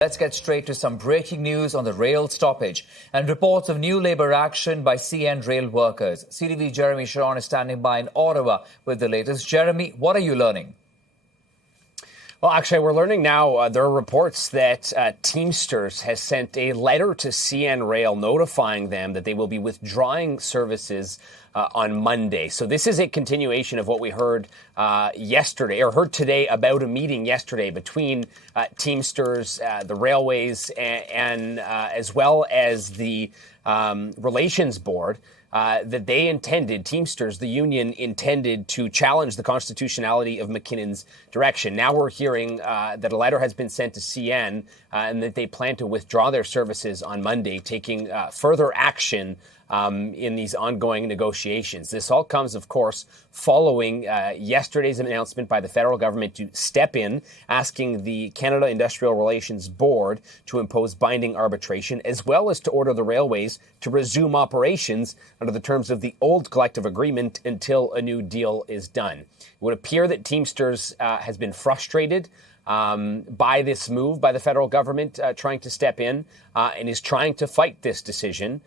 Let's get straight to some breaking news on the rail stoppage and reports of new labour action by CN rail workers. CTV Jeremie Charron is standing by in Ottawa with the latest. Jeremy, what are you learning? Well, actually, we're learning now there are reports that Teamsters has sent a letter to CN Rail notifying them that they will be withdrawing services on Monday. So this is a continuation of what we heard yesterday, or heard today, about a meeting yesterday between Teamsters, the railways, and as well as the Relations Board. That they intended, Teamsters, the union, intended to challenge the constitutionality of McKinnon's direction. Now we're hearing that a letter has been sent to CN and that they plan to withdraw their services on Monday, taking further action in these ongoing negotiations. This all comes, of course, following yesterday's announcement by the federal government to step in, asking the Canada Industrial Relations Board to impose binding arbitration, as well as to order the railways to resume operations under the terms of the old collective agreement until a new deal is done. It would appear that Teamsters has been frustrated by this move by the federal government trying to step in and is trying to fight this decision.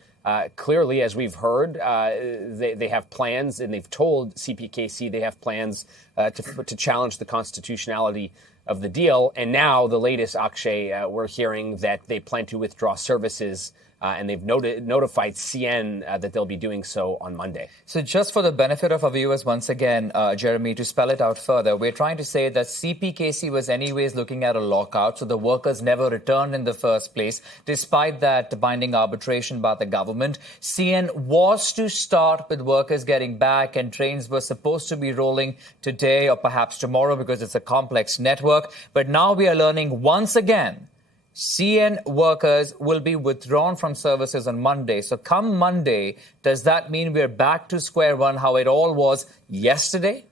Clearly, as we've heard, they have plans, and they've told CPKC they have plans to challenge the constitutionality of the deal. And now the latest, Akshay, we're hearing that they plan to withdraw services, and they've notified CN that they'll be doing so on Monday. So just for the benefit of our viewers, once again, Jeremy, to spell it out further, we're trying to say that CPKC was anyways looking at a lockout, so the workers never returned in the first place, despite that binding arbitration by the government. CN was to start with workers getting back, and trains were supposed to be rolling today or perhaps tomorrow because it's a complex network. But now we are learning once again CN workers will be withdrawn from services on Monday. So come Monday, does that mean we're back to square one, how it all was yesterday?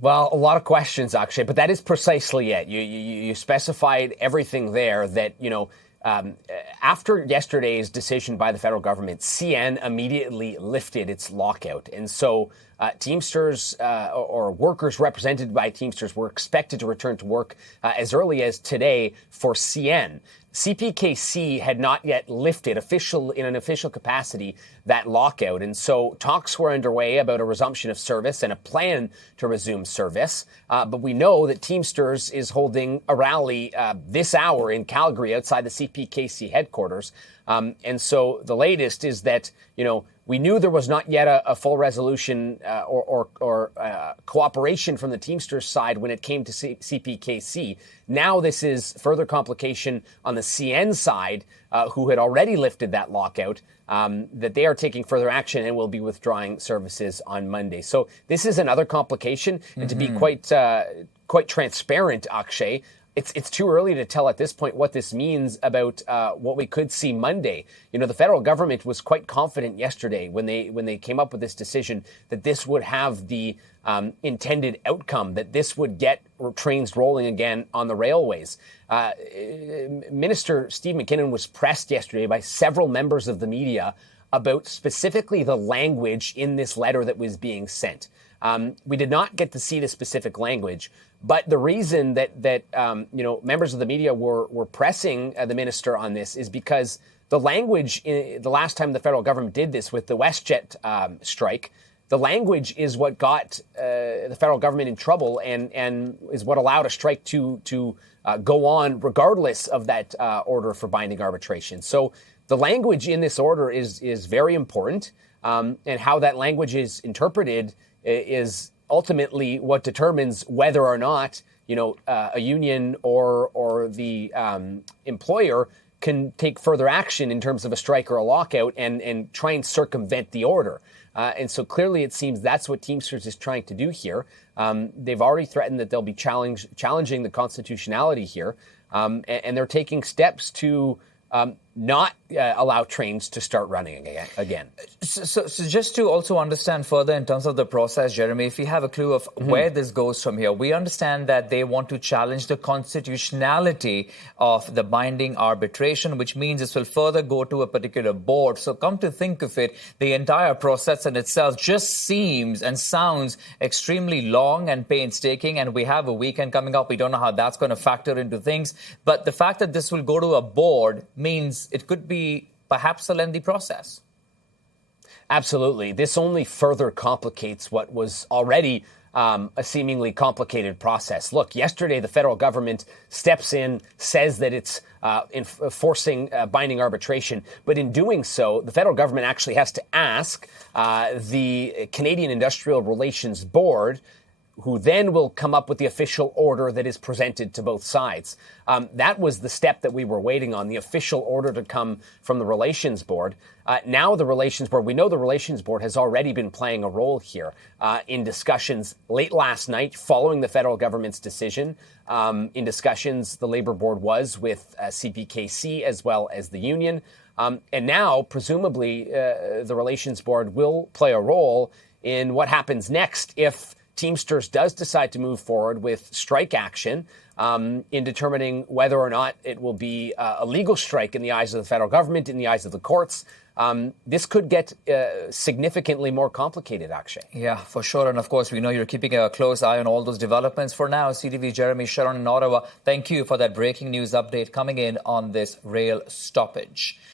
Well, a lot of questions, Akshay, but that is precisely it. You specified everything there that, after yesterday's decision by the federal government, CN immediately lifted its lockout. And so Teamsters or workers represented by Teamsters were expected to return to work as early as today for CN. CPKC had not yet lifted in an official capacity that lockout. And so talks were underway about a resumption of service and a plan to resume service. But we know that Teamsters is holding a rally this hour in Calgary outside the CPKC headquarters. And so the latest is that, we knew there was not yet a full resolution or cooperation from the Teamsters side when it came to CPKC. Now this is further complication on the CN side, who had already lifted that lockout, that they are taking further action and will be withdrawing services on Monday. So this is another complication. And to be quite transparent, Akshay, it's too early to tell at this point what this means about what we could see Monday. The federal government was quite confident yesterday when they came up with this decision that this would have the intended outcome, that this would get trains rolling again on the railways. Minister Steve McKinnon was pressed yesterday by several members of the media about specifically the language in this letter that was being sent. We did not get to see the specific language, but the reason that members of the media were pressing the minister on this is because the language the last time the federal government did this with the WestJet strike, the language is what got the federal government in trouble and is what allowed a strike to go on regardless of that order for binding arbitration. So the language in this order is very important, and how that language is interpreted is ultimately what determines whether or not, a union or the employer can take further action in terms of a strike or a lockout and try and circumvent the order. And so clearly it seems that's what Teamsters is trying to do here. They've already threatened that they'll be challenging the constitutionality here. And they're taking steps to not allow trains to start running again. So just to also understand further in terms of the process, Jeremy, if you have a clue of where this goes from here, we understand that they want to challenge the constitutionality of the binding arbitration, which means this will further go to a particular board. So come to think of it, the entire process in itself just seems and sounds extremely long and painstaking, and we have a weekend coming up. We don't know how that's going to factor into things. But the fact that this will go to a board means it could be perhaps a lengthy process. Absolutely. This only further complicates what was already a seemingly complicated process. Look, yesterday the federal government steps in, says that it's enforcing binding arbitration. But in doing so, the federal government actually has to ask the Canadian Industrial Relations Board, who then will come up with the official order that is presented to both sides. That was the step that we were waiting on, the official order to come from the Relations Board. Now the Relations Board, we know the Relations Board has already been playing a role here in discussions late last night following the federal government's decision. In discussions, the Labour Board was with CPKC as well as the union. And now, presumably, the Relations Board will play a role in what happens next if Teamsters does decide to move forward with strike action in determining whether or not it will be a legal strike in the eyes of the federal government, in the eyes of the courts. This could get significantly more complicated, Akshay. Yeah, for sure. And of course, we know you're keeping a close eye on all those developments. For now, CTV Jeremie Charron in Ottawa, thank you for that breaking news update coming in on this rail stoppage.